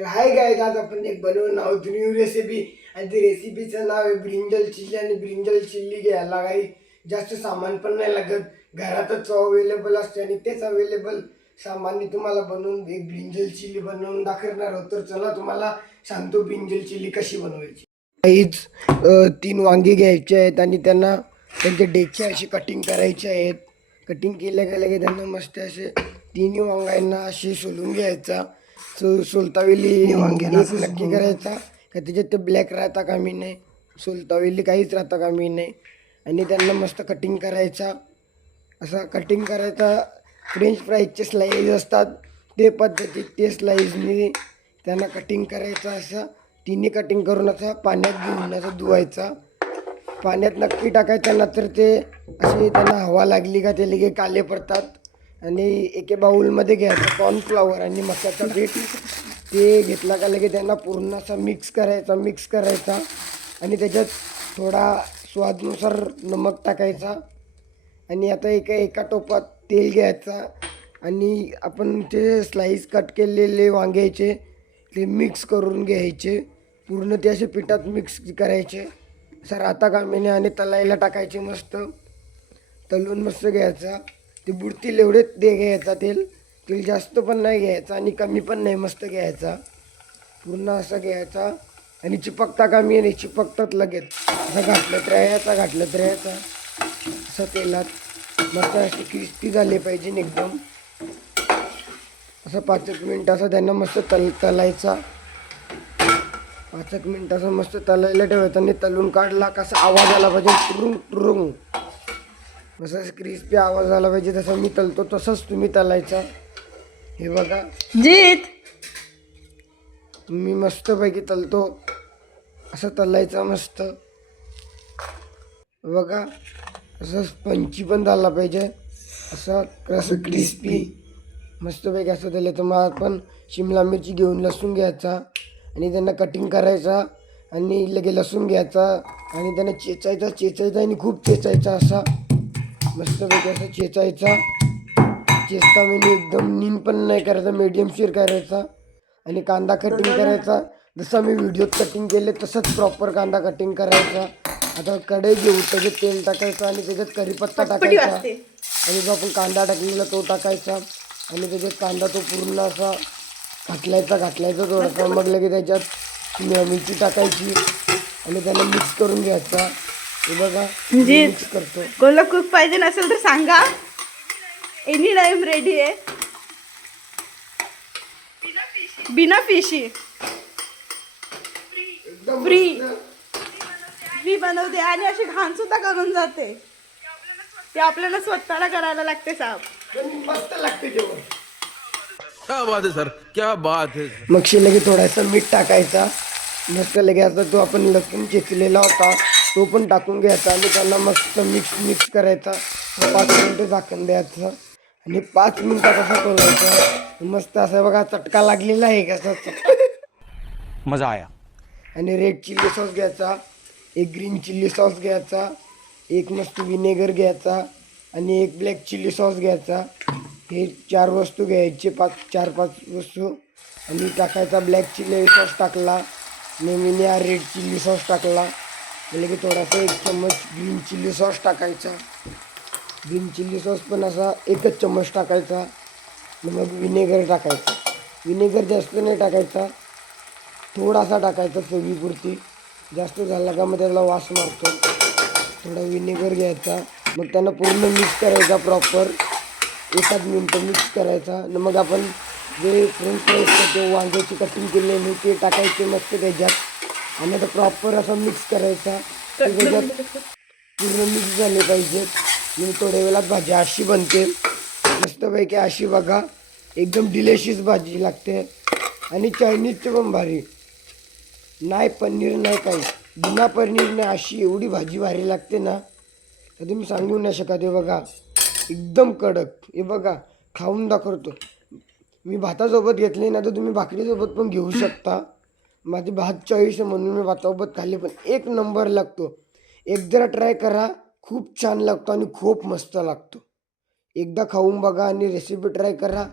तर hi guys, आज आपण एक बनवून आहोत न्यू रेसिपी. आणि ती रेसिपीचं नाव आहे ब्रिंजल चिल्ली. आणि ब्रिंजल चिल्ली घ्यायला काही जास्त सामान पण नाही लागत, घरातच अवेलेबल असते. आणि तेच अवेलेबल सामान्य तुम्हाला बनवून एक ब्रिंजल चिल्ली बनवून दाखवणार आहोत. तर चला तुम्हाला सांगतो ब्रिंजल चिल्ली कशी बनवायची. काहीच 3 वांगी घ्यायचे आहेत आणि त्यांना त्यांचे डेचे अशी कटिंग करायचे आहेत. कटिंग केल्या गेल्या की त्यांना मस्त असे 3 वांग्यांना अशी सोलून घ्यायचा. सोलतावेली वांग्यांना नक्की करायचा का त्याच्यात ते ब्लॅक राहता कामी नाही, सोलतावेली काहीच राहता कामी नाही. आणि त्यांना मस्त कटिंग करायचा, असा कटिंग करायचा. फ्रेंच फ्राईजचे स्लाईज असतात ते पद्धतीत ते स्लाईजनी त्यांना कटिंग करायचं. असं तिन्ही कटिंग करून असं पाण्यात घेऊन असं धुवायचा. पाण्यात नक्की टाकायचं ना, तर ते असे त्यांना हवा लागली का ते लगे काले पडतात. आणि एके बाउलमध्ये घ्यायचं कॉर्नफ्लॉवर आणि मक्याचं पीठ. ते घेतला का लगे त्यांना पूर्ण असं मिक्स करायचा. आणि त्याच्यात थोडा स्वादनुसार नमक टाकायचा. आणि आता एका टोपात तेल घ्यायचा आणि आपण ते स्लाईस कट केलेले वांग्याचे ते मिक्स करून घ्यायचे. पूर्ण ते असे पिठात मिक्स करायचे सर आता कामीने. आणि तलायला टाकायचे, मस्त तलून मस्त घ्यायचा. ते बुडतील एवढे ते घ्यायचा. तेल जास्त पण नाही घ्यायचा आणि कमी पण नाही, मस्त घ्यायचा. पूर्ण असं घ्यायचा आणि चिपकता कामी नाही, चिपकतात लगेच. असं घातलं तर यायचा असं तेलात मस्त असे क्रिस्पी झाले पाहिजे एकदम. असं 5 मिनिट असं त्यांना मस्त तलायचा. 5 मिनिट असं मस्त तलायला ठेवायचं. आणि तलून काढला कसा आवाज आला पाहिजे, टुरुंग टुरुंग असं क्रिस्पी आवाज आला पाहिजे. तसं मी तलतो तसंच तुम्ही तलायचा. हे बघा जीत मी मस्तपैकी तलतो, असं तलायचं मस्त. बघा असं स्पंची पण झाला पाहिजे, असं क्रिस्पी मस्तपैकी असं झालं. तर मग आपण शिमला मिरची घेऊन लसूण घ्यायचा आणि त्यांना कटिंग करायचा. आणि लगे लसूण घ्यायचा आणि त्यांना चेचायचा आणि खूप चेचायचा. असा मस्तपैकी असं चेचायचा. चेचता म्हणजे एकदम नीन पण नाही करायचा, मीडियम शेअर करायचा. आणि कांदा कटिंग करायचा, जसं मी व्हिडिओत कटिंग केले तसंच प्रॉपर कांदा कटिंग करायचा. आता कढई घेऊ, त्याच्यात तेल टाकायचं आणि त्याच्यात कढीपत्ता टाकायचा. आणि जो आपण कांदा टाकलेला तो टाकायचा. आणि त्याच्यात कांदा तो पूर्ण असा घातलायचा थोडासा. मग लगे त्याच्यात मिरची टाकायची आणि त्याला मिक्स करून घ्यायचा. हे बघा मिक्स करतो. कोणाला कुक पाहिजे नसेल तर सांगा, एनी टाइम रेडी आहे. बिना फिशी फ्री बनवते आणि अशी घाण सुद्धा करून जाते. ते आपल्याला स्वतःला करायला लागते साहेब. मस्त लागते जेवण. क्या बात है सर, क्या बात है. मग लगे थोडासा मीठ टाकायचा. मस्त लगे आता तो आपण लसूण चेचलेला होता तो पण टाकून घ्यायचा. आणि त्यांना मस्त मिक्स करायचा. 5 मिनिटं झाकण द्यायचं आणि 5 मिनिटात असा ठेवायचा. मस्त असं बघा चटका लागलेला आहे कसा. मजा आया. आणि रेड चिल्ली सॉस घ्यायचा, एक ग्रीन चिल्ली सॉस घ्यायचा, एक मस्त विनेगर घ्यायचा आणि एक ब्लॅक चिल्ली सॉस घ्यायचा. हे 4 वस्तू घ्यायचे, 4-5 वस्तू. आणि टाकायचा ब्लॅक चिल्ली सॉस टाकला, नेहमीने हा रेड चिल्ली सॉस टाकला. म्हणजे की थोडासा 1 चम्मच ग्रीन चिल्ली सॉस टाकायचा. ग्रीन चिल्ली सॉस पण असा 1च चम्मच टाकायचा. मग विनेगर टाकायचा. विनेगर जास्त नाही टाकायचा, थोडासा टाकायचा चवीपुरती. जास्त झाला का मग त्याला वास मारतो. थोडा विनेगर घ्यायचा. मग त्यांना पूर्ण मिक्स करायचा प्रॉपर. 1 मिनिट मिक्स करायचा. आणि मग आपण जे फ्रेंच फ्राईज करतो वांग्याची कटिंग केलेली ते टाकायचे मस्त त्याच्यात. आणि आता प्रॉपर असं मिक्स करायचा. त्याच्यात पूर्ण मिक्स झाले पाहिजेत. आणि थोड्या वेळात भाजी अशी बनते मस्तपैकी. अशी बघा एकदम डिलिशियस भाजी लागते. आणि चायनीजची पण भारी, नाही पनीर नाही काही, बिना पनीरने अशी एवढी भाजी भारी लागते ना, तर तुम्ही सांगू नाही शकत. हे बघा एकदम कडक. हे बघा खाऊन दाखवतो. मी भातासोबत घेतली ना, तर तुम्ही भाकरीसोबत पण घेऊ शकता. माझी भात चॉईस म्हणून मी भातासोबत खाल्ली, पण 1 नंबर लागतो. एक जरा ट्राय करा, खूप छान लागतो आणि खूप मस्त लागतो. एकदा खाऊन बघा आणि रेसिपी ट्राय करा.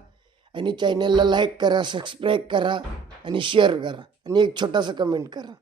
आणि चॅनलला लाईक करा, सबस्क्राईब करा आणि शेअर करा आणि एक छोटासा कमेंट करा.